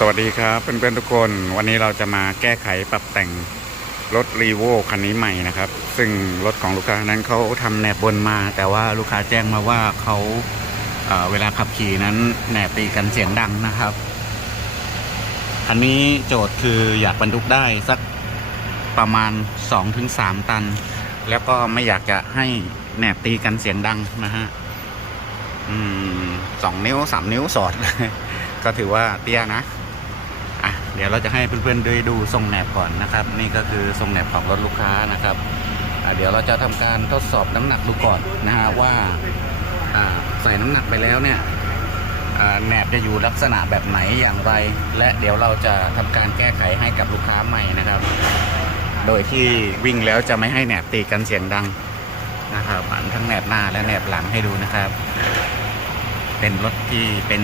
สวัสดีครับเพื่อนๆทุกคนวันนี้เราจะมาแก้ไขปรับแต่งรถรีโวคันนี้ใหม่นะครับ ซึ่งรถของลูกค้านั้นเขาทำแหนบบนมา แต่ว่าลูกค้าแจ้งมาว่าเขาเอ่อเวลาขับขี่นั้นแหนบตีกันเสียงดังนะครับอันนี้โจทย์คืออยากบรรทุกได้สักประมาณ 2-3 ตัน แล้วก็ไม่อยากจะให้แหนบตีกันเสียงดังนะฮะสองนิ้วสามนิ้วสอดก็ถือว่าเตี้ยนะ อะเดี๋ยวเราจะให้เพื่อนๆได้ดูทรงแหนบก่อนนะครับ นี่ก็คือทรงแหนบของรถลูกค้านะครับเดี๋ยวเราจะทำการทดสอบน้ำหนักดูก่อนนะฮะว่าใส่น้ำหนักไปแล้วเนี่ยแหนบจะอยู่ลักษณะแบบไหนอย่างไร และเดี๋ยวเราจะทำการแก้ไขให้กับลูกค้าใหม่นะครับ โดยที่วิ่งแล้วจะไม่ให้แหนบตีกันเสียงดังนะครับอันทั้งแหนบหน้าและแหนบหลังให้ดูนะครับ เป็นรถที่เป็น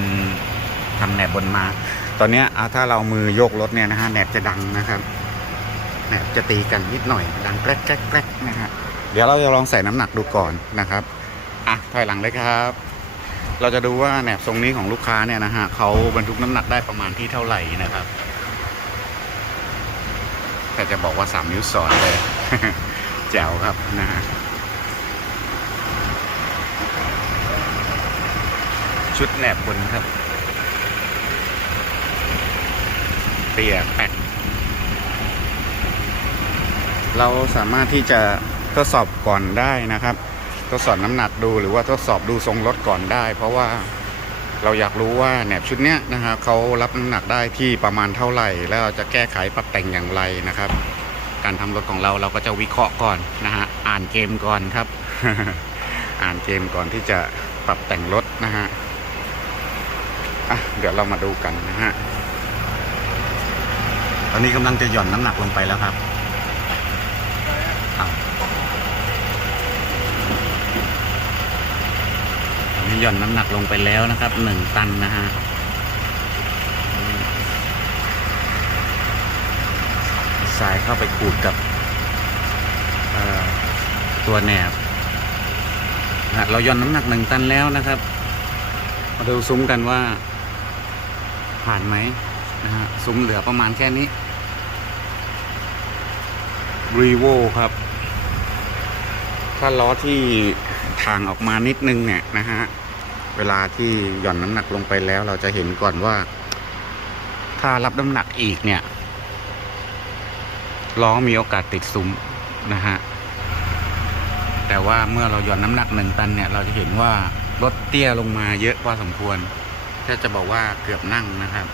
ทำแหนบบนมา ตอนนี้ยอ่าถ้าเรามือยกรถเนี่ยนะฮะแหนบจะดังนะครับแหนบจะตีกันนิดหน่อย ดังแกรกแกรกแกรกนะฮะเดี๋ยวเราจะลองใส่น้ำหนักดูก่อนนะครับอะถอยหลังเลยครับ เราจะดูว่าแหนบทรงนี้ของลูกค้าเนี่ยนะฮะเขาบรรทุกน้ำหนักได้ประมาณที่เท่าไหร่นะครับ แต่จะบอกว่าสามนิ้วสอดเลยแจ๋วครับนะฮะชุดแหนบบนครับ เตียแปกเราสามารถที่จะทดสอบก่อนได้นะครับ ทดสอบน้ำหนักดูหรือว่าทดสอบดูทรงรถก่อนได้ เพราะว่าเราอยากรู้ว่าแหนบชุดเนี้ยนะฮะเขารับน้ำหนักได้ที่ประมาณเท่าไหร่ แล้วเราจะแก้ไขปรับแต่งอย่างไรนะครับ การทำรถของเราเราก็จะวิเคราะห์ก่อนนะฮะอ่านเกมก่อนครับ อ่านเกมก่อนที่จะปรับแต่งรถนะฮะอะเดี๋ยวเรามาดูกันนะฮะ ตอนนี้กำลังจะหย่อนน้ำหนักลงไปแล้วครับตอนนี้หย่อนน้ำหนักลงไปแล้วนะครับหนึ่งตันนะฮะสายเข้าไปขูดกับตัวแหนบเราย่อนน้ำหนักหนึ่งตันแล้วนะครับ มาดูซุ้มกันว่าผ่านไหมนะฮะซุ้มเหลือประมาณแค่นี้ รีโวครับ ถ้าล้อที่ทางออกมานิดนึงเนี่ยนะฮะ เวลาที่หย่อนน้ำหนักลงไปแล้วเราจะเห็นก่อนว่า ถ้ารับน้ำหนักอีกเนี่ยล้อมีโอกาสติดซุ้มนะฮะ แต่ว่าเมื่อเราหย่อนน้ำหนักหนึ่งตันเนี่ย เราจะเห็นว่ารถเตี้ยลงมาเยอะพอสมควรแค่จะบอกว่าเกือบนั่งนะครับ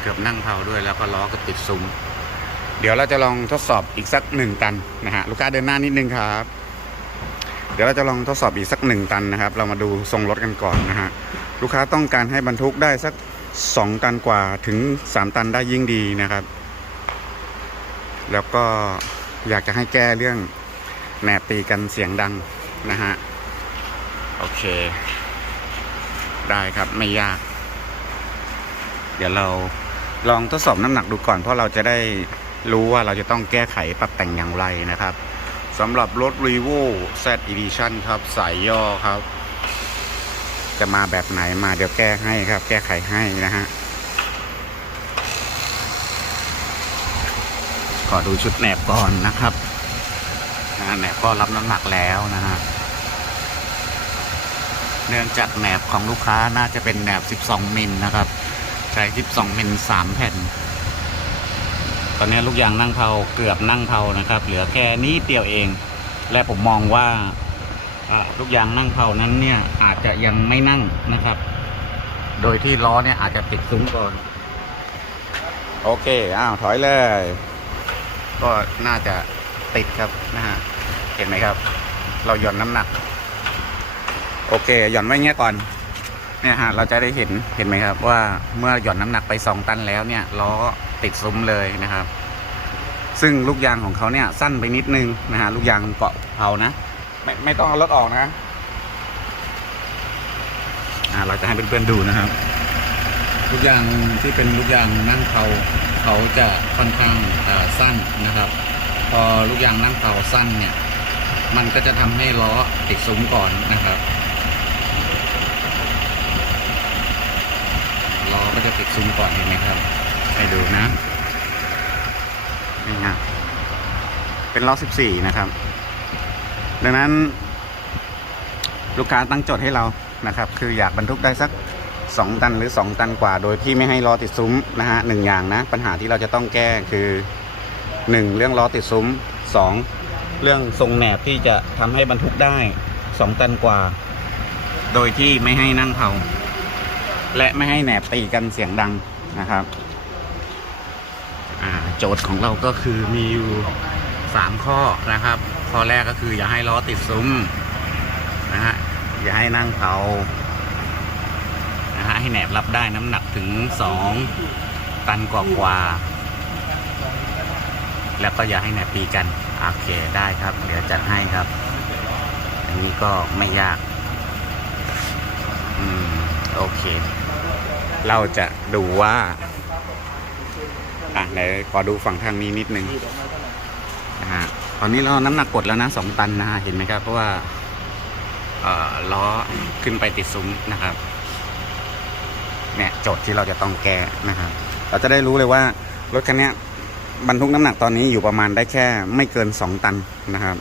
เกือบนั่งเผาด้วยแล้วก็ล้อก็ติดซุ้ม เดี๋ยวเราจะลองทดสอบอีกสักหนึ่งตันนะฮะลูกค้าเดินหน้านิดนึงครับ เดี๋ยวเราจะลองทดสอบอีกสักหนึ่งตันนะครับ เรามาดูทรงรถกันก่อนนะฮะลูกค้าต้องการให้บรรทุกได้สักสองตันกว่าถึงสามตันได้ยิ่งดีนะครับ แล้วก็อยากจะให้แก้เรื่องแหนบตีกันเสียงดังนะฮะโอเค ได้ครับไม่ยาก เดี๋ยวเราลองทดสอบน้ำหนักดูก่อนเพราะเราจะได้ รู้ว่าเราจะต้องแก้ไขปรับแต่งอย่างไรนะครับสำหรับรถ r e v o Z Edition ครับ สายย่อครับ จะมาแบบไหนมาเดี๋ยวแก้ให้ครับ แก้ไขให้นะฮะขอดูชุดแหนบก่อนนะครับแหนบก็รับน้ำหนักแล้วนะฮะเนื่องจากแหนบของลูกค้าน่าจะเป็นแหนบ 12 มิลนะครับ ใช้ 12 มิล 3 แผ่น ตอนนี้ลูกยางนั่งเผาเกือบนั่งเผานะครับ เหลือแค่นี้เดียวเอง และผมมองว่าลูกยางนั่งเผานั้นเนี่ยอาจจะยังไม่นั่งนะครับ โดยที่ล้อเนี่ยอาจจะติดซุ้มก่อน โอเคอ้าวถอยเลย ก็น่าจะติดครับนะฮะเห็นไหมครับ เราหย่อนน้ำหนัก โอเค หย่อนไว้เงี้ยก่อนเนี่ยฮะเราจะได้เห็นเห็นไหมครับ ว่าเมื่อหย่อนน้ำหนักไป 2 ตันแล้วเนี่ยล้อ ติดซุ้มเลยนะครับ ซึ่งลูกยางของเขาเนี่ยสั้นไปนิดนึงนะฮะลูกยางเกาะเผานะไม่ไม่ต้องเอารถออกนะอ่าเราจะให้เพื่อนๆดูนะครับ ลูกยางที่เป็นลูกยางนั่งเผาเขาจะค่อนข้างสั้นนะครับ พอลูกยางนั่งเผาสั้นเนี่ย มันก็จะทำให้ล้อติดซุ้มก่อนนะครับล้อก็จะติดซุ้มก่อนเห็นไหมครับ ให้ดูนะนี่ฮะเป็นล้อ14 นะครับ ดังนั้นลูกค้าตั้งโจทย์ให้เรานะครับ คืออยากบรรทุกได้สัก 2 ตันหรือ 2 ตันกว่า โดยที่ไม่ให้ล้อติดซุ้มนะฮะหนึ่งอย่างนะ ปัญหาที่เราจะต้องแก้คือ 1 เรื่องล้อติดซุ้ม 2 เรื่องทรงแหนบที่จะทำให้บรรทุกได้ 2 ตันกว่า โดยที่ไม่ให้นั่งเผาและไม่ให้แหนบตีกันเสียงดังนะครับ โจทย์ของเราก็คือมีอยู่ 3 ข้อนะครับ ข้อแรกก็คืออย่าให้ล้อติดซุ้มนะฮะอย่าให้นั่งเผานะฮะให้แหนบรับได้น้ำหนักถึง 2 ตันกว่ากว่าๆแล้วก็อย่าให้แหนบตีกัน โอเคได้ครับ เดี๋ยวจัดให้ครับ อันนี้ก็ไม่ยาก อืม โอเค เราจะดูว่า อะไหนขอดูฝั่งทางนี้นิดนึงนะฮะตอนนี้เราน้ำหนักกดแล้วนะสองตันนะเห็นไหมครับ เพราะว่าเอ่อล้อขึ้นไปติดซุ้มนะครับ เนี่ยโจทย์ที่เราจะต้องแก้นะครับ เราจะได้รู้เลยว่ารถคันนี้บรรทุกน้ำหนักตอนนี้อยู่ประมาณได้แค่ไม่เกินสองตันนะครับ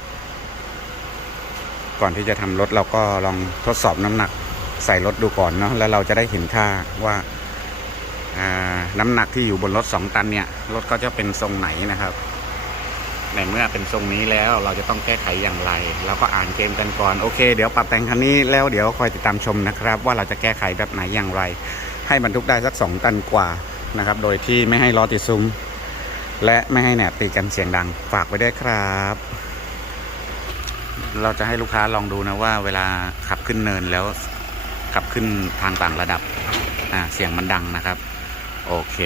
ก่อนที่จะทำรถเราก็ลองทดสอบน้ำหนักใส่รถดูก่อนเนาะแล้วเราจะได้เห็นค่าว่า น้ำหนักที่อยู่บนรถ2ตันเนี่ย รถก็จะเป็นทรงไหนนะครับ ในเมื่อเป็นทรงนี้แล้วเราจะต้องแก้ไขอย่างไร แล้วก็อ่านเกมกันก่อน โอเค เดี๋ยวปรับแต่งคันนี้แล้วเดี๋ยวคอยติดตามชมนะครับ ว่าเราจะแก้ไขแบบไหนอย่างไร ให้บรรทุกได้สัก2ตันกว่านะครับ โดยที่ไม่ให้ล้อติดซุ้ม และไม่ให้แหนบตีกันเสียงดัง ฝากไว้ด้วยครับ เราจะให้ลูกค้าลองดูนะว่า เวลาขับขึ้นเนินแล้วขับขึ้นทางต่างระดับเสียงมันดังนะครับ โอเค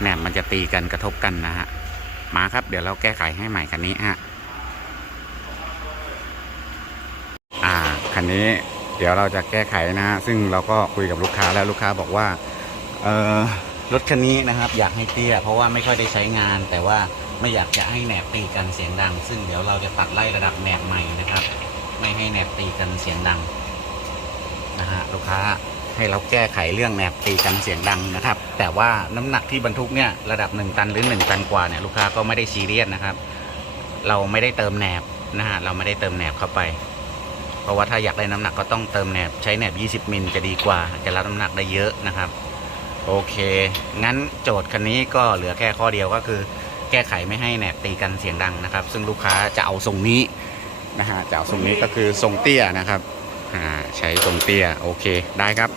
แหนบมันจะตีกันกระทบกันนะฮะ มาครับ เดี๋ยวเราแก้ไขให้ใหม่คันนี้ฮะ อ่า คันนี้เดี๋ยวเราจะแก้ไขนะฮะ ซึ่งเราก็คุยกับลูกค้าแล้วลูกค้าบอกว่า เออรถคันนี้นะครับ อยากให้เตี้ย เพราะว่าไม่ค่อยได้ใช้งาน แต่ว่าไม่อยากจะให้แหนบตีกันเสียงดัง ซึ่งเดี๋ยวเราจะตัดไล่ระดับแหนบใหม่นะครับ ไม่ให้แหนบตีกันเสียงดังนะฮะลูกค้าให้เราแก้ไขเรื่องแหนบตีกันเสียงดังนะครับ แต่ว่าน้ำหนักที่บรรทุกเนี่ยระดับ 1 ตันหรือ 1 ตันกว่าเนี่ยลูกค้าก็ไม่ได้ซีเรียสนะครับ เราไม่ได้เติมแหนบนะฮะเราไม่ได้เติมแหนบเข้าไป เพราะว่าถ้าอยากได้น้ำหนักก็ต้องเติมแหนบใช้แหนบ 20 มิลจะดีกว่า จะรับน้ำหนักได้เยอะนะครับ โอเค งั้นโจทย์คันนี้ก็เหลือแค่ข้อเดียวก็คือ แก้ไขไม่ให้แหนบตีกันเสียงดังนะครับ ซึ่งลูกค้าจะเอาทรงนี้นะฮะจะเอาทรงนี้ก็คือทรงเตี้ยนะครับใช้ทรงเตี้ยโอเคได้ครับ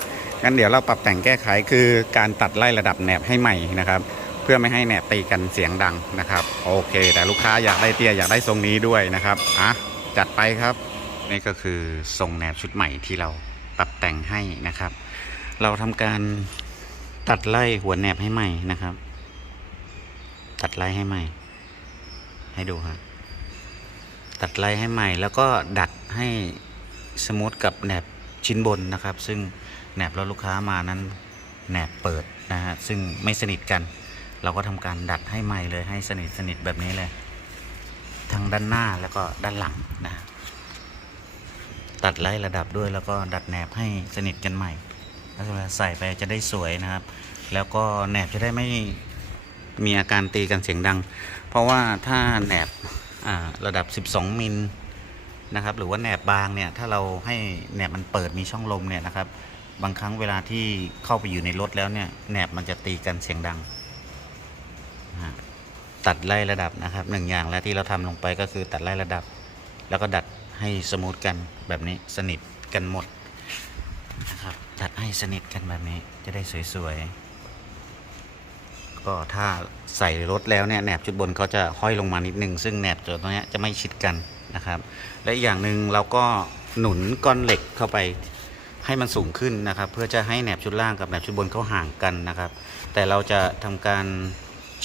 งั้นเดี๋ยวเราปรับแต่งแก้ไขคือการตัดไล่ระดับแหนบให้ใหม่นะครับ เพื่อไม่ให้แหนบตีกันเสียงดังนะครับ โอเค แต่ลูกค้าอยากได้เตี้ยอยากได้ทรงนี้ด้วยนะครับอะจัดไปครับนี่ก็คือทรงแหนบชุดใหม่ที่เราปรับแต่งให้นะครับ เราทำการตัดไล่หัวแหนบให้ใหม่นะครับ ตัดไล่ให้ใหม่ ให้ดูครับตัดไล่ให้ใหม่ แล้วก็ดัดให้สมูทกับแหนบชิ้นบนนะครับ ซึ่ง แหนบเราลูกค้ามานั้นแหนบเปิดนะฮะซึ่งไม่สนิทกัน เราก็ทำการดัดให้ใหม่เลยให้สนิทสนิทแบบนี้เลย ทั้งด้านหน้าแล้วก็ด้านหลังนะฮะตัดไล่ระดับด้วยแล้วก็ดัดแหนบให้สนิทกันใหม่แล้วเวลาใส่ไปจะได้สวยนะครับ แล้วก็แหนบจะได้ไม่มีอาการตีกันเสียงดัง เพราะว่าถ้าแหนบระดับ 12 มิลนะครับ หรือว่าแหนบบางเนี่ย ถ้าเราให้แหนบมันเปิดมีช่องลมเนี่ยนะครับ บางครั้งเวลาที่เข้าไปอยู่ในรถแล้วเนี่ยแหนบมันจะตีกันเสียงดัง ตัดไล่ระดับนะครับหนึ่งอย่างแล้วที่เราทำลงไปก็คือตัดไล่ระดับ แล้วก็ดัดให้สมูทกันแบบนี้สนิทกันหมดนะครับดัดให้สนิทกันแบบนี้จะได้สวยๆก็ถ้าใส่รถแล้วเนี่ยแหนบชุดบนเขาจะห้อยลงมานิดนึงซึ่งแหนบตัวนี้จะไม่ชิดกันนะครับ และอีกอย่างหนึ่งเราก็หนุนก้อนเหล็กเข้าไป ให้มันสูงขึ้นนะครับ เพื่อจะให้แหนบชุดล่างกับแหนบชุดบนเขาห่างกันนะครับ แต่เราจะทำการ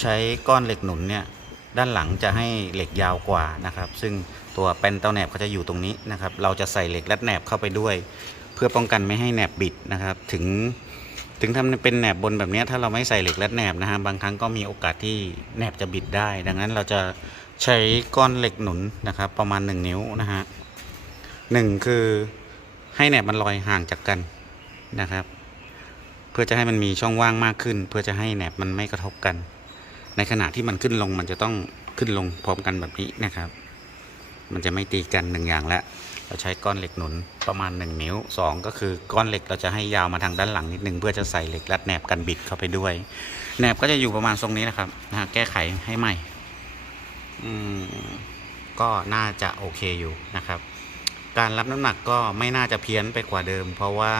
ใช้ก้อนเหล็กหนุนเนี่ยด้านหลังจะให้เหล็กยาวกว่านะครับ ซึ่งตัวแป้นเต้าแหนบเขาจะอยู่ตรงนี้นะครับ เราจะใส่เหล็กรัดแหนบเข้าไปด้วย เพื่อป้องกันไม่ให้แหนบบิดนะครับ ถึงถึงทำเป็นแหนบบนแบบนี้ถ้าเราไม่ใส่เหล็กรัดแหนบนะฮะบางครั้งก็มีโอกาสที่แหนบจะบิดได้ ดังนั้นเราจะใช้ก้อนเหล็กหนุนนะครับ ประมาณ 1 นิ้วนะฮะหนึ่งคือ ให้แหนบมันลอยห่างจากกันนะครับ เพื่อจะให้มันมีช่องว่างมากขึ้น เพื่อจะให้แหนบมันไม่กระทบกัน ในขณะที่มันขึ้นลงมันจะต้องขึ้นลงพร้อมกันแบบนี้นะครับ มันจะไม่ตีกันหนึ่งอย่างแล้วเราใช้ก้อนเหล็กหนุนประมาณ 1 นิ้ว 2 ก็คือก้อนเหล็กเราจะให้ยาวมาทางด้านหลังนิดนึงเพื่อจะใส่เหล็กรัดแหนบกันบิดเข้าไปด้วยแหนบก็จะอยู่ประมาณทรงนี้นะครับนะฮะแก้ไขให้ใหม่อืมก็น่าจะโอเคอยู่นะครับ การรับน้ำหนักก็ไม่น่าจะเพี้ยนไปกว่าเดิม เพราะว่า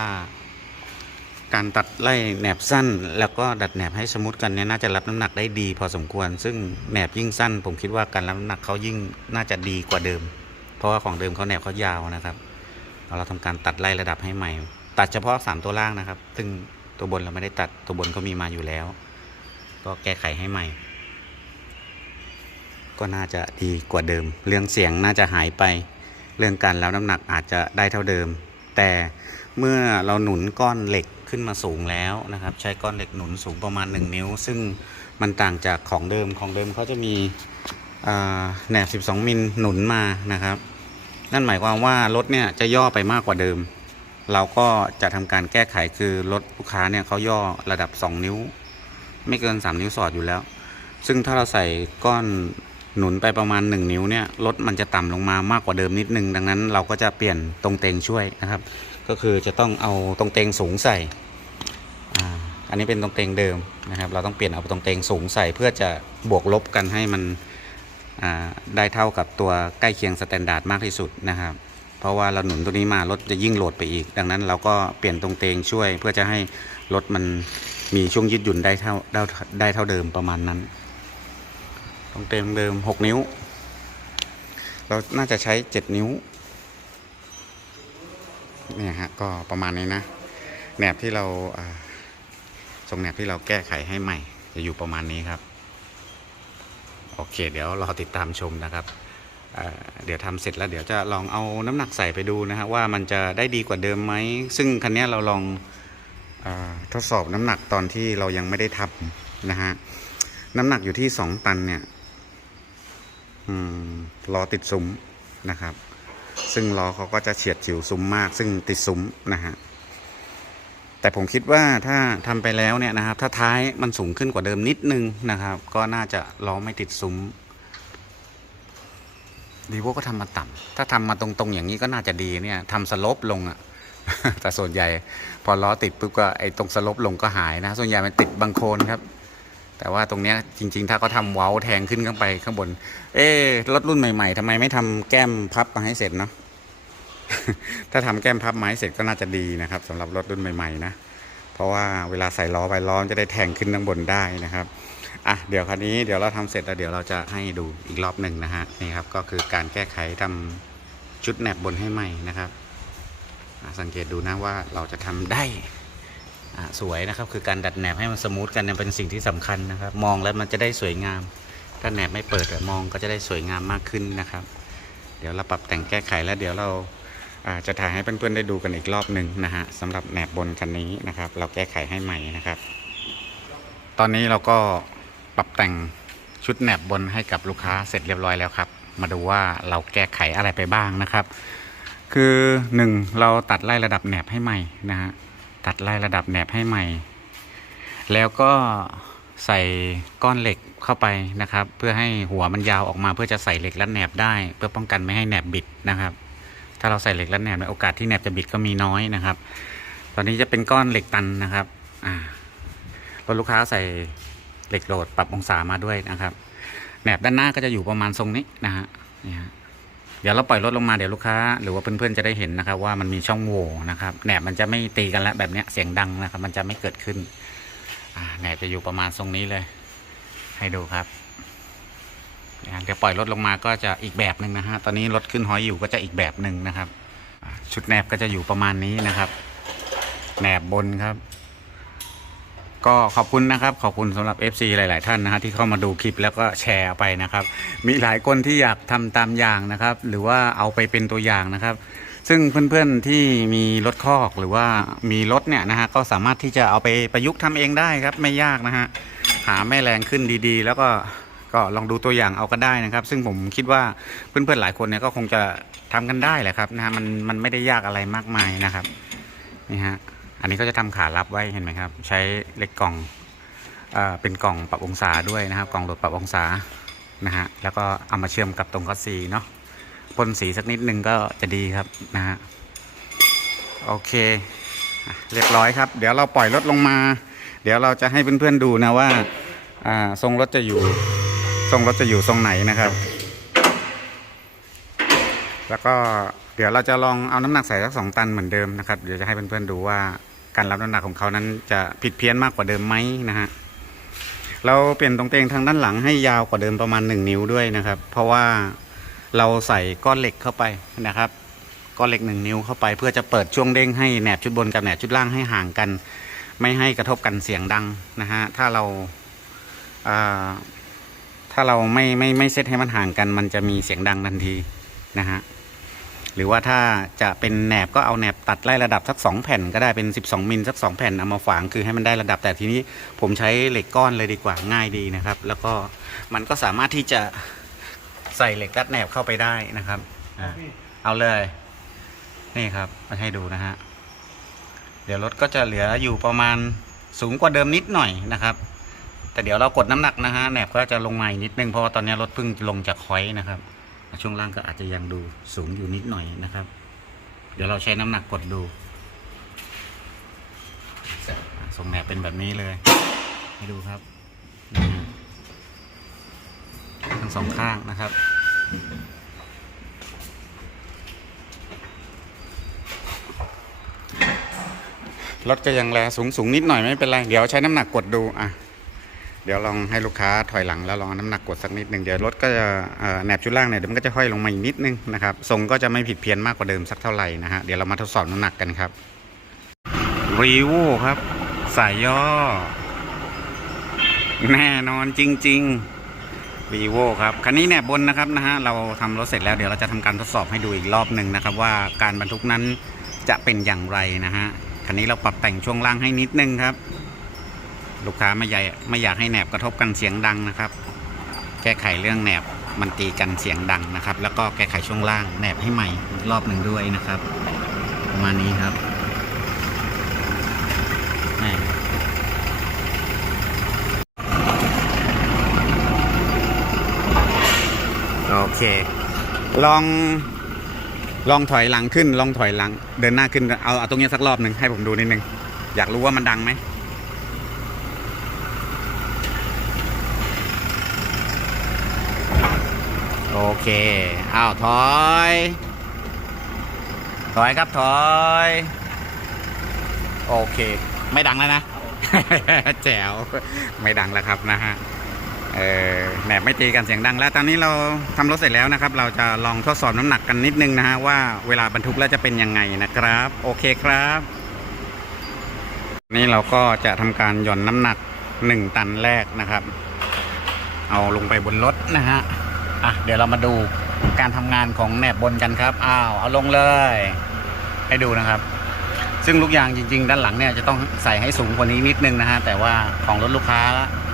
การตัดไล่แหนบสั้น แล้วก็ดัดแหนบให้สมูทกันเนี่ยน่าจะรับน้ำหนักได้ดี พอสมควร ซึ่งแหนบยิ่งสั้น ผมคิดว่าการรับน้ำหนักเขายิ่งน่าจะดีกว่าเดิม เพราะว่าของเดิมเขาแหนบเขายาวนะครับ เราทำการตัดไล่ระดับให้ใหม่ ตัดเฉพาะสามตัวล่างนะครับ ซึ่งตัวบนเราไม่ได้ตัดตัวบนเขามีมาอยู่แล้ว ก็แก้ไขให้ใหม่ก็น่าจะดีกว่าเดิม เรื่องเสียงน่าจะหายไป เรื่องการรับน้ำหนักอาจจะได้เท่าเดิม แต่เมื่อเราหนุนก้อนเหล็กขึ้นมาสูงแล้วนะครับ ใช้ก้อนเหล็กหนุนสูงประมาณ 1 นิ้ว ซึ่งมันต่างจากของเดิมของเดิมเขาจะมีแหนบ 12 มิลหนุนมานะครับ นั่นหมายความว่ารถเนี่ยจะย่อไปมากกว่าเดิม เราก็จะทำการแก้ไขคือรถลูกค้าเนี่ยเขาย่อระดับ 2 นิ้ว ไม่เกิน 3 นิ้วสอดอยู่แล้ว ซึ่งถ้าเราใส่ก้อน หนุนไปประมาณ 1 นิ้วเนี่ยรถมันจะต่ำลงมามากกว่าเดิมนิดนึง ดังนั้นเราก็จะเปลี่ยนตรงเตงช่วยนะครับ ก็คือจะต้องเอาตรงเตงสูงใส่อ่าอันนี้เป็นตรงเตงเดิมนะครับ เราต้องเปลี่ยนเอาตรงเตงสูงใส่เพื่อจะบวกลบกันให้มันอ่าได้เท่ากับตัวใกล้เคียงสแตนดาร์ดมากที่สุดนะครับ เพราะว่าเราหนุนตัวนี้มารถจะยิ่งโหลดไปอีก ดังนั้นเราก็เปลี่ยนตรงเตงช่วย เพื่อจะให้รถมันมีช่วงยืดหยุ่นได้เท่าได้เท่าเดิมประมาณนั้น ตรงเตงเดิม6นิ้ว เราน่าจะใช้7นิ้วเนี่ยฮะก็ประมาณนี้นะแหนบที่เราทรงแหนบที่เราแก้ไขให้ใหม่ จะอยู่ประมาณนี้ครับ โอเค เดี๋ยวรอติดตามชมนะครับเดี๋ยวทำเสร็จแล้วเดี๋ยวจะลองเอาน้ำหนักใส่ไปดูนะฮะว่ามันจะได้ดีกว่าเดิมไหม ซึ่งคันนี้เราลองอทดสอบน้ำหนักตอนที่เรายังไม่ได้ทำนะฮะ น้ำหนักอยู่ที่ 2 ตันเนี่ย ล้อติดซุ้มนะครับ ซึ่งล้อเขาก็จะเฉียดฉิวซุ้มมาก ซึ่งติดซุ้มนะฮะแต่ผมคิดว่าถ้าทำไปแล้วเนี่ยนะครับ ถ้าท้ายมันสูงขึ้นกว่าเดิมนิดนึงนะครับ ก็น่าจะล้อไม่ติดซุ้มดีโวก็ทำมาต่ำถ้าทำมาตรงๆอย่างนี้ก็น่าจะดีเนี่ยทำสลบลงอะแต่ส่วนใหญ่ พอล้อติดปุ๊บก็ไอ้ตรงสลบลงก็หายนะ ส่วนใหญ่มันติดบางโคนครับ แต่ว่าตรงเนี้ยจริง ๆ ถ้าเขาทำเว้าแทงขึ้นข้างไปข้างบน เอ๊รถรุ่นใหม่ๆทำไมไม่ทำแก้มพับมาให้เสร็จเนาะถ้าทำแก้มพับไม้เสร็จก็น่าจะดีนะครับสำหรับรถรุ่นใหม่ๆนะเพราะว่าเวลาใส่ล้อไปล้อจะได้แทงขึ้นข้างบนได้นะครับอะเดี๋ยวคันนี้เดี๋ยวเราทำเสร็จแล้วเดี๋ยวเราจะให้ดูอีกรอบหนึ่งนะฮะนี่ครับก็คือการแก้ไขทำชุดแหนบบนให้ใหม่นะครับ สังเกตดูนะว่าเราจะทำได้ สวยนะครับ คือการดัดแหนบให้มันสมูทกันเนี่ยเป็นสิ่งที่สำคัญนะครับ มองแล้วมันจะได้สวยงาม ถ้าแหนบไม่เปิดมองก็จะได้สวยงามมากขึ้นนะครับ เดี๋ยวเราปรับแต่งแก้ไขแล้วเดี๋ยวเราอาจะถ่ายให้เพื่อนๆได้ดูกันอีกรอบหนึ่งนะฮะสำหรับแหนบบนคันนี้นะครับ เราแก้ไขให้ใหม่นะครับ ตอนนี้เราก็ปรับแต่งชุดแหนบบนให้กับลูกค้าเสร็จเรียบร้อยแล้วครับ มาดูว่าเราแก้ไขอะไรไปบ้างนะครับ คือหนึ่งเราตัดไล่ระดับแหนบให้ใหม่นะฮะ ตัดไล่ระดับแหนบให้ใหม่ แล้วก็ใส่ก้อนเหล็กเข้าไปนะครับ เพื่อให้หัวมันยาวออกมาเพื่อจะใส่เหล็กรัดแหนบได้ เพื่อป้องกันไม่ให้แหนบบิดนะครับ ถ้าเราใส่เหล็กรัดแหนบเนี่ยโอกาสที่แหนบจะบิดก็มีน้อยนะครับ ตอนนี้จะเป็นก้อนเหล็กตันนะครับอ่ารถลูกค้าใส่เหล็กโหลดปรับองศามาด้วยนะครับแหนบด้านหน้าก็จะอยู่ประมาณทรงนี้นะฮะนี่ฮะ เดี๋ยวเราปล่อยรถลงมาเดี๋ยวลูกค้า หรือว่าเพื่อนๆจะได้เห็นนะครับ ว่ามันมีช่องโหว่นะครับแหนบมันจะไม่ตีกันแล้วแบบเนี้ยเสียงดังนะครับ มันจะไม่เกิดขึ้นแหนบจะอยู่ประมาณทรงนี้เลย ให้ดูครับเดี๋ยวปล่อยรถลงมาก็จะอีกแบบหนึ่งนะฮะตอนนี้รถขึ้นหอยอยู่ก็จะอีกแบบหนึ่งนะครับ ชุดแหนบก็จะอยู่ประมาณนี้นะครับแหนบบนครับ ก็ขอบคุณนะครับ ขอบคุณสำหรับ FC หลาย ๆ ท่านนะฮะที่เข้ามาดูคลิปแล้วก็แชร์ไปนะครับ มีหลายคนที่อยากทำตามอย่างนะครับ หรือว่าเอาไปเป็นตัวอย่างนะครับ ซึ่งเพื่อน ๆ ที่มีรถคอกหรือว่ามีรถเนี่ยนะฮะก็สามารถที่จะเอาไปประยุกต์ทำเองได้ครับ ไม่ยากนะฮะหาแม่แรงขึ้นดีๆ แล้วก็ก็ลองดูตัวอย่างเอาก็ได้นะครับ ซึ่งผมคิดว่าเพื่อนๆหลายคนเนี่ยก็คงจะทำกันได้แหละครับนะฮะมันมันไม่ได้ยากอะไรมากมายนะครับนี่ฮะ อันนี้ก็จะทำขารับไว้เห็นไหมครับ ใช้เล็กกล่องเอเป็นกล่องปรับองศาด้วยนะครับ กล่องโหลดปรับองศานะฮะแล้วก็เอามาเชื่อมกับตรงก็สีเนาะพ่นสีสักนิดนึงก็จะดีครับนะฮะโอเค เรียบร้อยครับ เดี๋ยวเราปล่อยรถลงมา เดี๋ยวเราจะให้เพื่อนๆดูนะว่าอ่าทรงรถจะอยู่ทรงรถจะอยู่ทรงไหนนะครับ แล้วก็เดี๋ยวเราจะลองเอาน้ำหนักใส่สักสองตันเหมือนเดิมนะครับ เดี๋ยวจะให้เพื่อนๆดูว่า การรับน้ำหนักของเขานั้นจะผิดเพี้ยนมากกว่าเดิมไหมนะฮะเราเปลี่ยนตรงเตงทางด้านหลังให้ยาวกว่าเดิมประมาณ 1 นิ้วด้วยนะครับ เพราะว่าเราใส่ก้อนเหล็กเข้าไปนะครับก้อนเหล็ก 1 นิ้วเข้าไป เพื่อจะเปิดช่วงเด้งให้แหนบชุดบนกับแหนบชุดล่างให้ห่างกัน ไม่ให้กระทบกันเสียงดังนะฮะถ้าเราอ่าถ้าเราไม่ไม่ไม่เซตให้มันห่างกัน มันจะมีเสียงดังทันทีนะฮะ หรือว่าถ้าจะเป็นแหนบก็เอาแหนบตัดไล่ระดับสัก 2 แผ่นก็ได้เป็น 12มิลสัก 2 แผ่นเอามาฝางคือให้มันได้ระดับแต่ทีนี้ผมใช้เหล็กก้อนเลยดีกว่าง่ายดีนะครับ แล้วก็มันก็สามารถที่จะใส่เหล็กรัดแหนบเข้าไปได้นะครับเอาเลย นี่ครับมาให้ดูนะฮะเดี๋ยวรถก็จะเหลืออยู่ประมาณสูงกว่าเดิมนิดหน่อยนะครับ แต่เดี๋ยวเรากดน้ำหนักนะฮะแหนบก็จะลงมาอีกนิดนึงเพราะว่าตอนนี้รถเพิ่งลงจากคอยนะครับ ช่วงล่างก็อาจจะยังดูสูงอยู่นิดหน่อยนะครับ เดี๋ยวเราใช้น้ำหนักกดดูทรงแหนบเป็นแบบนี้เลยให้ดูครับ ทั้งสองข้างนะครับรถก็ยังแลสูงสูงนิดหน่อยไม่เป็นไร เดี๋ยวใช้น้ำหนักกดดูอะ เดี๋ยวลองให้ลูกค้าถอยหลังแล้วลองน้ำหนักกดสักนิดหนึ่งเดี๋ยวรถก็จะแหนบชุดล่างเนี่ยเดี๋ยวมันก็จะห้อยลงมาอีกนิดนึงนะครับทรงก็จะไม่ผิดเพี้ยนมากกว่าเดิมสักเท่าไหร่นะฮะเดี๋ยวเรามาทดสอบน้ำหนักกันครับรีโวครับ สายย่อ แน่นอนจริง ๆ รีโวครับคันนี้เนี่ยบนนะครับนะฮะเราทำรถเสร็จแล้วเดี๋ยวเราจะทำการทดสอบให้ดูอีกรอบหนึ่งนะครับ ว่าการบรรทุกนั้นจะเป็นอย่างไรนะฮะคันนี้เราปรับแต่งช่วงล่างให้นิดนึงครับ ลูกค้าไม่ใหญ่ไม่อยากให้แหนบกระทบกันเสียงดังนะครับ แก้ไขเรื่องแหนบมันตีกันเสียงดังนะครับ แล้วก็แก้ไขช่วงล่างแหนบให้ใหม่อีกรอบหนึ่งด้วยนะครับ ประมาณนี้ครับโอเค ลองลองถอยหลังขึ้น ลองถอยหลัง เดินหน้าขึ้น เอาเอาตรงนี้สักรอบหนึ่งให้ผมดูนิดนึง อยากรู้ว่ามันดังไหม โอเค อ้าวถอย ถอยครับถอย โอเค ไม่ดังแล้วนะ แจ๋ว ไม่ดังแล้วครับนะฮะ เออแหนบไม่ตีกันเสียงดังแล้ว ตอนนี้เราทำรถเสร็จแล้วนะครับ เราจะลองทดสอบน้ำหนักกันนิดนึงนะฮะว่าเวลาบรรทุกแล้วจะเป็นยังไงนะครับ โอเคครับ นี่เราก็จะทำการหย่อนน้ำหนักหนึ่งตันแรกนะครับ เอาลงไปบนรถนะฮะ อะเดี๋ยวเรามาดูการทำงานของแหนบบนกันครับ อ้าว เอาลงเลย ให้ดูนะครับ ซึ่งลูกยางจริง ๆ ด้านหลังเนี่ยจะต้องใส่ให้สูงกว่านี้นิดนึงนะฮะแต่ว่าของรถลูกค้า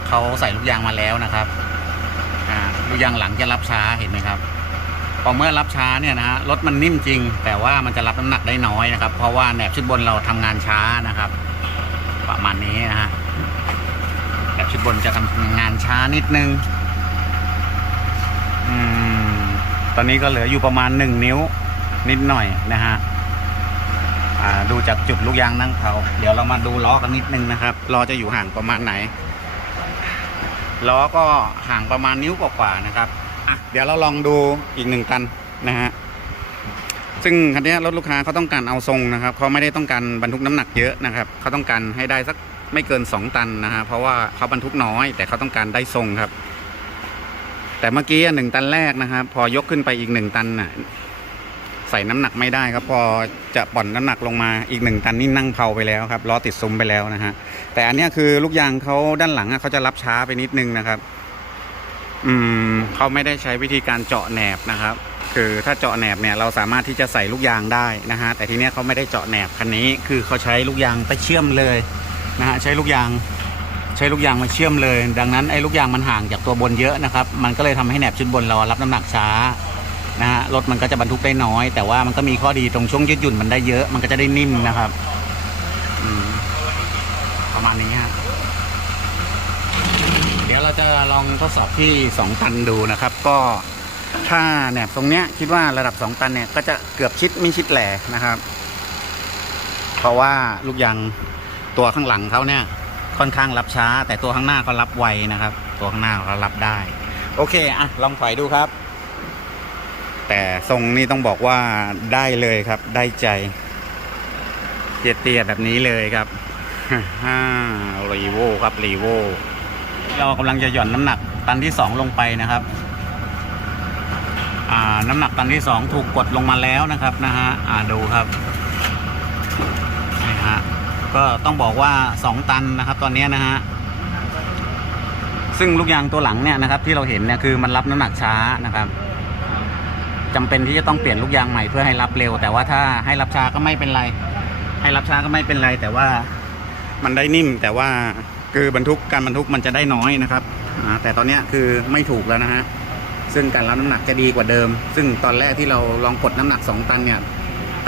เขาใส่ลูกยางมาแล้วนะครับอ่าลูกยางหลังจะรับช้าเห็นไหมครับพอเมื่อรับช้าเนี่ยนะฮะรถมันนิ่มจริง แต่ว่ามันจะรับน้ำหนักได้น้อยนะครับ เพราะว่าแหนบชุดบนเราทำงานช้านะครับ ประมาณนี้นะฮะแหนบชุดบนจะทำงานช้านิดนึง อืม ตอนนี้ก็เหลืออยู่ประมาณหนึ่งนิ้วนิดหน่อยนะฮะดูจากจุดลูกยางนั่งเขาเดี๋ยวเรามาดูล้อกันนิดนึงนะครับล้อจะอยู่ห่างประมาณไหนล้อก็ห่างประมาณนิ้วกว่าๆนะครับอะเดี๋ยวเราลองดูอีกหนึ่งตันนะฮะซึ่งคันนี้รถลูกค้าเขาต้องการเอาทรงนะครับเขาไม่ได้ต้องการบรรทุกน้ำหนักเยอะนะครับเขาต้องการให้ได้สักไม่เกิน 2 ตันนะฮะเพราะว่าเขาบรรทุกน้อย แต่เขาต้องการได้ทรงครับ แต่เมื่อกี้หนึ่งตันแรกนะครับ พอยกขึ้นไปอีกหนึ่งตันน่ะ ใส่น้ำหนักไม่ได้ครับ พอจะป่อนน้ำหนักลงมาอีกหนึ่งตันนี่นั่งเผาไปแล้วครับล้อติดซุ้มไปแล้วนะฮะแต่อันนี้คือลูกยางเขาด้านหลังเขาจะรับช้าไปนิดนึงนะครับ อืมเขาไม่ได้ใช้วิธีการเจาะแหนบนะครับ คือถ้าเจาะแหนบเนี่ยเราสามารถที่จะใส่ลูกยางได้นะฮะแต่ทีเนี้ยเขาไม่ได้เจาะแหนบคันนี้คือเขาใช้ลูกยางไปเชื่อมเลยนะฮะใช้ลูกยาง ใช้ลูกยางมาเชื่อมเลย ดังนั้นไอ้ลูกยางมันห่างจากตัวบนเยอะนะครับ มันก็เลยทำให้แหนบชุดบนเรารับน้ำหนักช้านะฮะรถมันก็จะบรรทุกได้น้อย แต่ว่ามันก็มีข้อดีตรงช่วงยืดหยุ่นมันได้เยอะ มันก็จะได้นิ่มนะครับประมาณนี้ฮะเดี๋ยวเราจะลองทดสอบที่ 2 ตันดูนะครับ ก็ถ้าแหนบตรงเนี้ยคิดว่าระดับ 2 ตันเนี่ยก็จะเกือบชิดไม่ชิดแหลนะครับ เพราะว่าลูกยางตัวข้างหลังเขาเนี่ย ค่อนข้างรับช้า แต่ตัวข้างหน้าเขารับไวนะครับ ตัวข้างหน้าเขารับได้ โอเคอะลองถอยดูครับ แต่ทรงนี้ต้องบอกว่าได้เลยครับ ได้ใจเตี้ยๆแบบนี้เลยครับฮ่ารีโวครับรีโวเรากำลังจะหย่อนน้ำหนักตันที่สองลงไปนะครับอ่าน้ำหนักตันที่สองถูกกดลงมาแล้วนะครับนะฮะดูครับนี่ฮะ ก็ต้องบอกว่าสองตันนะครับ ตอนนี้นะฮะซึ่งลูกยางตัวหลังเนี่ยนะครับ ที่เราเห็นเนี่ยคือมันรับน้ำหนักช้านะครับจำเป็นที่จะต้องเปลี่ยนลูกยางใหม่เพื่อให้รับเร็ว แต่ว่าถ้าให้รับช้าก็ไม่เป็นไร ให้รับช้าก็ไม่เป็นไร แต่ว่ามันได้นิ่ม แต่ว่าคือบรรทุกการบรรทุกมันจะได้น้อยนะครับแต่ตอนนี้คือไม่ถูกแล้วนะฮะซึ่งการรับน้ำหนักจะดีกว่าเดิม ซึ่งตอนแรกที่เราลองกดน้ำหนัก 2 ตันเนี่ย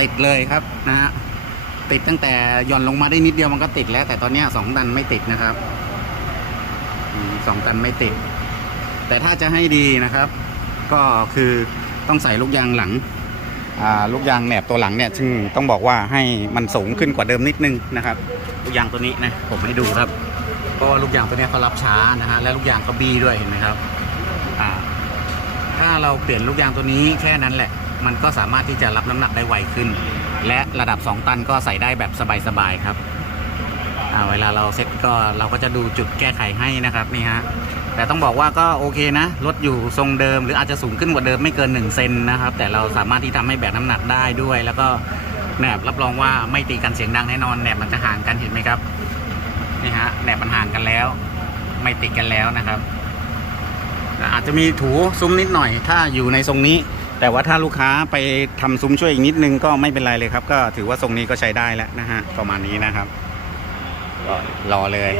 ติดเลยครับนะฮะ ติดตั้งแต่หย่อนลงมาได้นิดเดียวมันก็ติดแล้ว แต่ตอนนี้สองตันไม่ติดนะครับสองตันไม่ติด แต่ถ้าจะให้ดีนะครับ ก็คือต้องใส่ลูกยางหลังลูกยางแหนบตัวหลังเนี่ยซึ่งต้องบอกว่าให้มันสูงขึ้นกว่าเดิมนิดนึงนะครับลูกยางตัวนี้นะผมให้ดูครับเพราะว่าลูกยางตัวนี้เขารับช้านะฮะและลูกยางเขาบี้ด้วยเห็นไหมครับถ้าเราเปลี่ยนลูกยางตัวนี้แค่นั้นแหละ มันก็สามารถที่จะรับน้ำหนักได้ไวขึ้น และระดับ 2 ตันก็ใส่ได้แบบสบายๆครับเวลาเราเซ็ตก็เราก็จะดูจุดแก้ไขให้นะครับนี่ฮะแต่ต้องบอกว่าก็โอเคนะรถอยู่ทรงเดิม หรืออาจจะสูงขึ้นกว่าเดิมไม่เกิน1เซนนะครับ แต่เราสามารถที่ทำให้แบกน้ำหนักได้ด้วย แล้วก็แหนบรับรองว่าไม่ตีกันเสียงดังแน่นอนแหนบมันจะห่างกันเห็นไหมครับนี่ฮะแหนบมันห่างกันแล้ว ไม่ติดกันแล้วนะครับ อาจจะมีถูซุ้มนิดหน่อย ถ้าอยู่ในทรงนี้ แต่ว่าถ้าลูกค้าไปทำซุ้มช่วยอีกนิดนึงก็ไม่เป็นไรเลยครับ ก็ถือว่าทรงนี้ก็ใช้ได้แล้วนะฮะประมาณนี้นะครับก็รอเลย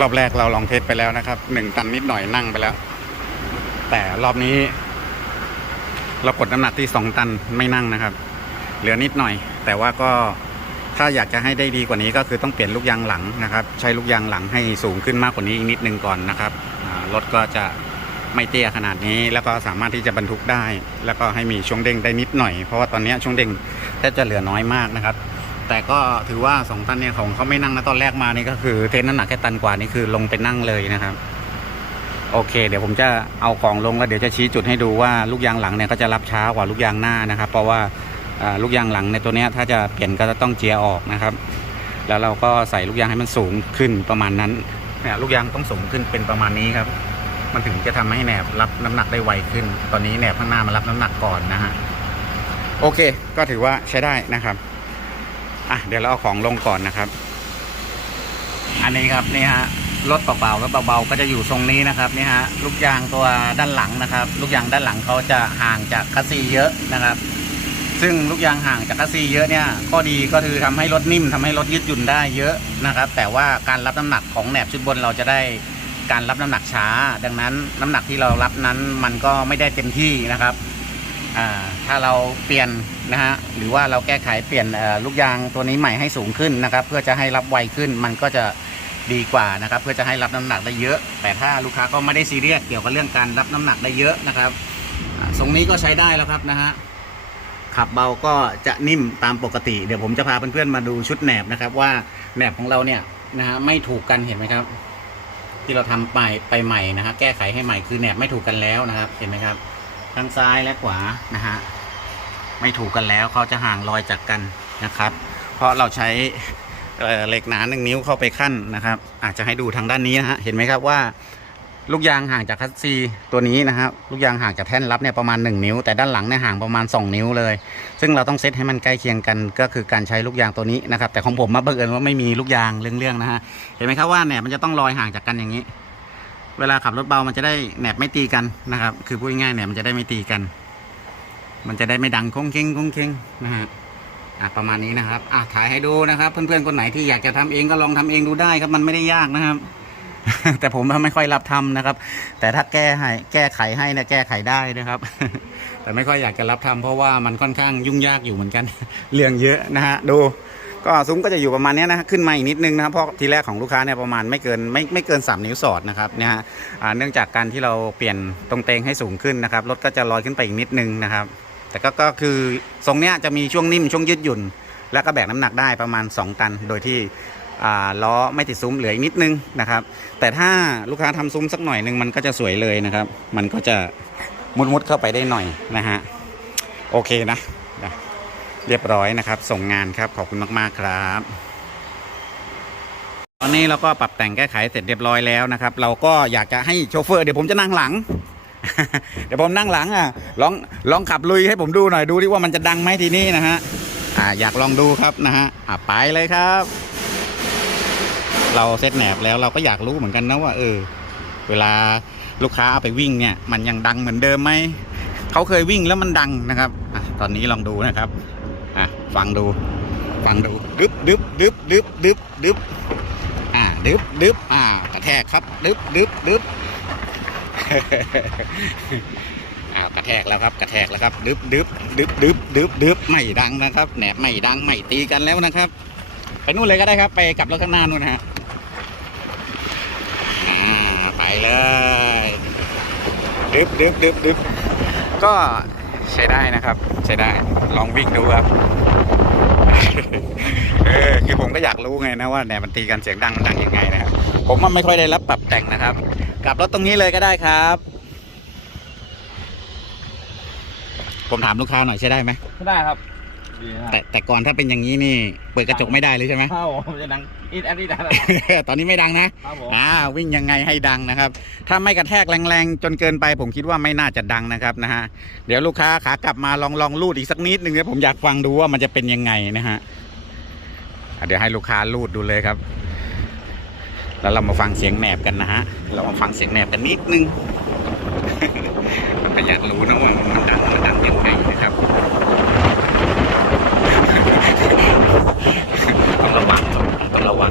รอบแรกเราลองเทสไปแล้วนะครับหนึ่งตันนิดหน่อยนั่งไปแล้ว แต่รอบนี้ เรากดน้ำหนักที่สองตันไม่นั่งนะครับ เหลือนิดหน่อย แต่ว่าก็ ถ้าอยากจะให้ได้ดีกว่านี้ก็คือต้องเปลี่ยนลูกยางหลังนะครับ ใช้ลูกยางหลังให้สูงขึ้นมากกว่านี้อีกนิดนึงก่อนนะครับรถก็จะไม่เตี้ยขนาดนี้แล้วก็สามารถที่จะบรรทุกได้ แล้วก็ให้มีช่วงเด้งได้นิดหน่อยเพราะว่าตอนนี้ช่วงเด้งแทบจะเหลือน้อยมากนะครับ แต่ก็ถือว่าสองตันเนี่ยของเขาไม่นั่งนะตอนแรกมานี่ก็คือเทนน้ำหนักแค่ตันกว่านี่คือลงไปนั่งเลยนะครับ โอเค เดี๋ยวผมจะเอาของลงแล้วเดี๋ยวจะชี้จุดให้ดูว่าลูกยางหลังเนี่ยก็จะรับช้ากว่าลูกยางหน้านะครับ เพราะว่า ลูกยางหลังในตัวเนี้ยถ้าจะเปลี่ยนก็จะต้องเจียร์ออกนะครับ แล้วเราก็ใส่ลูกยางให้มันสูงขึ้นประมาณนั้นเนี่ยลูกยางต้องสูงขึ้นเป็นประมาณนี้ครับ มันถึงจะทำให้แหนบรับน้ำหนักได้ไวขึ้น ตอนนี้แหนบข้างหน้ามารับน้ำหนักก่อนนะฮะโอเค ก็ถือว่าใช้ได้นะครับอะเดี๋ยวเราเอาของลงก่อนนะครับ อันนี้ครับนี่ฮะรถเบาๆรถเบาๆก็จะอยู่ทรงนี้นะครับนี่ฮะลูกยางตัวด้านหลังนะครับ ลูกยางด้านหลังเขาจะห่างจากคัสซีเยอะนะครับ ซึ่งลูกยางห่างจากคัสซีเยอะเนี่ยข้อดีก็คือทำให้รถนิ่มทำให้รถยืดหยุ่นได้เยอะนะครับ แต่ว่าการรับน้ำหนักของแหนบชุดบนเราจะได้การรับน้ำหนักช้า ดังนั้นน้ำหนักที่เรารับนั้นมันก็ไม่ได้เต็มที่นะครับถ้าเราเปลี่ยนนะฮะหรือว่าเราแก้ไขเปลี่ยนลูกยางตัวนี้ใหม่ให้สูงขึ้นนะครับ เพื่อจะให้รับไวขึ้นมันก็จะดีกว่านะครับ เพื่อจะให้รับน้ำหนักได้เยอะ แต่ถ้าลูกค้าก็ไม่ได้ซีเรียสเกี่ยวกับเรื่องการรับน้ำหนักได้เยอะนะครับทรงนี้ก็ใช้ได้แล้วครับนะฮะ ขับเบาก็จะนิ่มตามปกติ เดี๋ยวผมจะพาเพื่อนๆมาดูชุดแหนบนะครับ ว่าแหนบของเราเนี่ยนะฮะไม่ถูกกันเห็นไหมครับ ที่เราทำไปไปใหม่นะฮะแก้ไขให้ใหม่คือแหนบไม่ถูกกันแล้วนะครับ เห็นไหมครับทั้งซ้ายและขวานะฮะไม่ถูกกันแล้วเขาจะห่างรอยจากกันนะครับ เพราะเราใช้เหล็กหนาหนึ่งนิ้วเข้าไปขั้นนะครับ อาจจะให้ดูทางด้านนี้นะฮะเห็นไหมครับว่า ลูกยางห่างจากคัสซีตัวนี้นะครับลูกยางห่างจากแท่นรับเนี่ยประมาณ 1 นิ้ว แต่ด้านหลังเนี่ยห่างประมาณ 2 นิ้วเลย ซึ่งเราต้องเซตให้มันใกล้เคียงกันก็คือการใช้ลูกยางตัวนี้นะครับแต่ของผมมาบังเอิญว่าไม่มีลูกยางเรื่องๆนะฮะเห็นไหมครับว่าเนี่ยมันจะต้องลอยห่างจากกันอย่างนี้ เวลาขับรถเบามันจะได้แหนบไม่ตีกันนะครับคือพูดง่ายๆเนี่ยมันจะได้ไม่ตีกัน มันจะได้ไม่ดังค้งเค้งค้งเค้งนะฮะอะประมาณนี้นะครับอะถ่ายให้ดูนะครับ เพื่อนๆคนไหนที่อยากจะทำเองก็ลองทำเองดูได้ครับมันไม่ได้ยากนะครับ แต่ผมไม่ค่อยรับทำนะครับ แต่ถ้าแก้ให้แก้ไขให้นี่ยแก้ไขได้นะครับ แต่ไม่ค่อยอยากจะรับทำเพราะว่ามันค่อนข้างยุ่งยากอยู่เหมือนกัน เรื่องเยอะนะฮะดูก็ซุ้มก็จะอยู่ประมาณนี้นะขึ้นมาอีกนิดนึงนะครับเพราะทีแรกของลูกค้าเนี่ยประมาณไม่เกินไม่ไม่เกิน 3 นิ้วสอดนะครับเนี่ยฮะเนื่องจากการที่เราเปลี่ยนตรงเตงให้สูงขึ้นนะครับรถก็จะลอยขึ้นไปอีกนิดนึงนะครับ แต่ก็ก็คือทรงเนี้ยจะมีช่วงนิ่มช่วงยืดหยุ่น แล้วก็แบกน้ำหนักได้ประมาณ 2 ตัน โดยที่ ล้อไม่ติดซุ้มเหลืออีกนิดนึงนะครับ แต่ถ้าลูกค้าทำซุ้มสักหน่อยนึงมันก็จะสวยเลยนะครับ มันก็จะมุดมุดๆเข้าไปได้หน่อยนะฮะโอเคนะเรียบร้อยนะครับ ส่งงานครับขอบคุณมากๆครับ ตอนนี้เราก็ปรับแต่งแก้ไขเสร็จเรียบร้อยแล้วนะครับ เราก็อยากจะให้โชเฟอร์เดี๋ยวผมจะนั่งหลัง เดี๋ยวผมนั่งหลังอะลองลองขับลุยให้ผมดูหน่อยดูที่ว่ามันจะดังไหมทีนี้นะฮะอ่าอยากลองดูครับนะฮะอ่าไปเลยครับ เราเซตแหนบแล้วเราก็อยากรู้เหมือนกันนะว่าเออ เวลาลูกค้าเอาไปวิ่งเนี่ย มันยังดังเหมือนเดิมไหมเขาเคยวิ่งแล้วมันดังนะครับอตอนนี้ลองดูนะครับอะฟังดู ฟังดูดึบดึบดึบดึบดึบดึบอ่าดึบดึบอ่ากระแทกครับดึบดึบดึบอ้ากระแทกแล้วครับ กระแทกแล้วครับดึบดึบดึบดึบดึบดึบไม่ดังนะครับแหนบไม่ดังไม่ตีกันแล้วนะครับ ไปนู่นเลยก็ได้ครับ ไปกลับรถข้างหน้านู่นนะฮะ ไปเลยดึบดึบดึบดึบก็ใช้ได้นะครับ ใช้ได้ลองวิ่งดูครับเออคือผมก็อยากรู้ไงนะว่าแหนบมันตีกันเสียงดังมันดังยังไงนะครับผมมันไม่ค่อยได้รับปรับแต่งนะครับ กลับรถตรงนี้เลยก็ได้ครับ ผมถามลูกค้าหน่อยใช้ได้ไหม ไม่ได้ครับ ดีนะแต่แต่ก่อนถ้าเป็นอย่างนี้นี่ เปิดกระจกไม่ได้เลยใช่ไหมข้าวผมจะดังอีดอันนี้ดังนะ ตอนนี้ไม่ดังนะครับผม อ่าวิ่งยังไงให้ดังนะครับ ถ้าไม่กระแทกแรงๆ จนเกินไป ผมคิดว่าไม่น่าจะดังนะครับนะฮะ เดี๋ยวลูกค้าขากลับมาลองลองลูดอีกสักนิดหนึ่งเนี่ยผมอยากฟังดูว่ามันจะเป็นยังไงนะฮะอะเดี๋ยวให้ลูกค้าลูดดูเลยครับ แล้วเรามาฟังเสียงแหนบกันนะฮะ เรามาฟังเสียงแหนบกันนิดนึงก็อยากรู้นะว่ามันดังมันดังยังไงนะครับ ต้องระวังครับต้องระวัง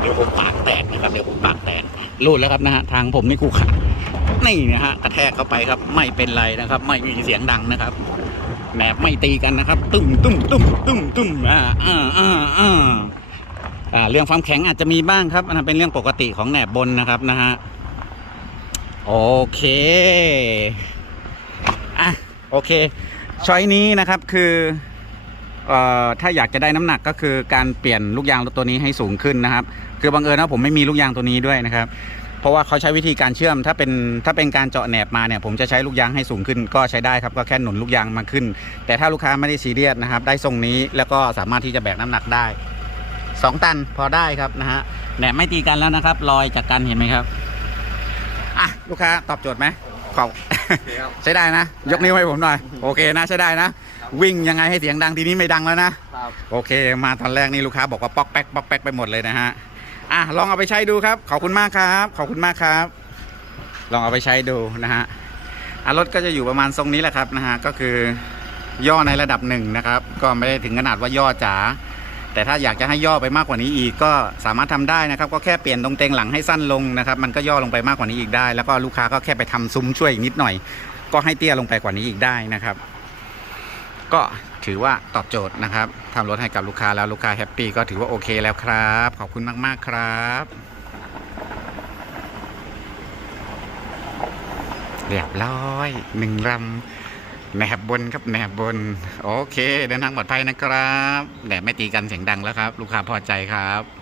เดี๋ยวผมปากแตกนะครับเดี๋ยวผมปากแตกรูดแล้วครับนะฮะทางผมนี่คู่ขัดนี่นะฮะกระแทกเข้าไปครับ ไม่เป็นไรนะครับ ไม่มีเสียงดังนะครับแหนบไม่ตีกันนะครับ ตุ้มตุ้มตุ้มตุ้มตุ้มอ่าอ่าอ่าอ่าอ่าเรื่องความแข็งอาจจะมีบ้างครับอันนั้นเป็นเรื่องปกติของแหนบบนนะครับนะฮะโอเคอะโอเคช้อยนี้นะครับคือ ถ้าอยากจะได้น้ำหนักก็คือการเปลี่ยนลูกยางตัวนี้ให้สูงขึ้นนะครับ คือบังเอิญว่าผมไม่มีลูกยางตัวนี้ด้วยนะครับ เพราะว่าเขาใช้วิธีการเชื่อมถ้าเป็นถ้าเป็นการเจาะแหนบมาเนี่ยผมจะใช้ลูกยางให้สูงขึ้น ก็ใช้ได้ครับก็แค่หนุนลูกยางมาขึ้น แต่ถ้าลูกค้าไม่ได้ซีเรียสนะครับ ได้ทรงนี้แล้วก็สามารถที่จะแบกน้ำหนักได้ 2 ตันพอได้ครับนะฮะแหนบไม่ตีกันแล้วนะครับรอยจากกันเห็นไหมครับอะลูกค้าตอบโจทย์ไหมขอบใช้ได้นะ ยกนิ้วให้ผมหน่อย โอเคนะใช้ได้นะ วิ่งยังไงให้เสียงดังทีนี้ไม่ดังแล้วนะครับโอเค มาตอนแรกนี่ลูกค้าบอกว่าป๊อกแป๊กป๊อกแป๊กไปหมดเลยนะฮะอะลองเอาไปใช้ดูครับ ขอบคุณมากครับ ขอบคุณมากครับ ลองเอาไปใช้ดูนะฮะอะรถก็จะอยู่ประมาณทรงนี้แหละครับนะฮะก็คือย่อในระดับหนึ่งนะครับ ก็ไม่ได้ถึงขนาดว่าย่อจ๋าแต่ถ้าอยากจะให้ย่อไปมากกว่านี้อีกก็สามารถทำได้นะครับ ก็แค่เปลี่ยนตรงเตงหลังให้สั้นลงนะครับมันก็ย่อลงไปมากกว่านี้อีกได้ แล้วก็ลูกค้าก็แค่ไปทำซุ้มช่วยอีกนิดหน่อย ก็ให้เตี้ยลงไปกว่านี้อีกได้นะครับ ก็ถือว่าตอบโจทย์นะครับทำรถให้กับลูกค้าแล้วลูกค้าแฮปปี้ก็ถือว่าโอเคแล้วครับ ขอบคุณมาก ๆ ครับเรียบร้อยหนึ่งลำแหนบบนครับแหนบบน โอเค เดินทางปลอดภัยนะครับแหนบไม่ตีกันเสียงดังแล้วครับ ลูกค้าพอใจครับ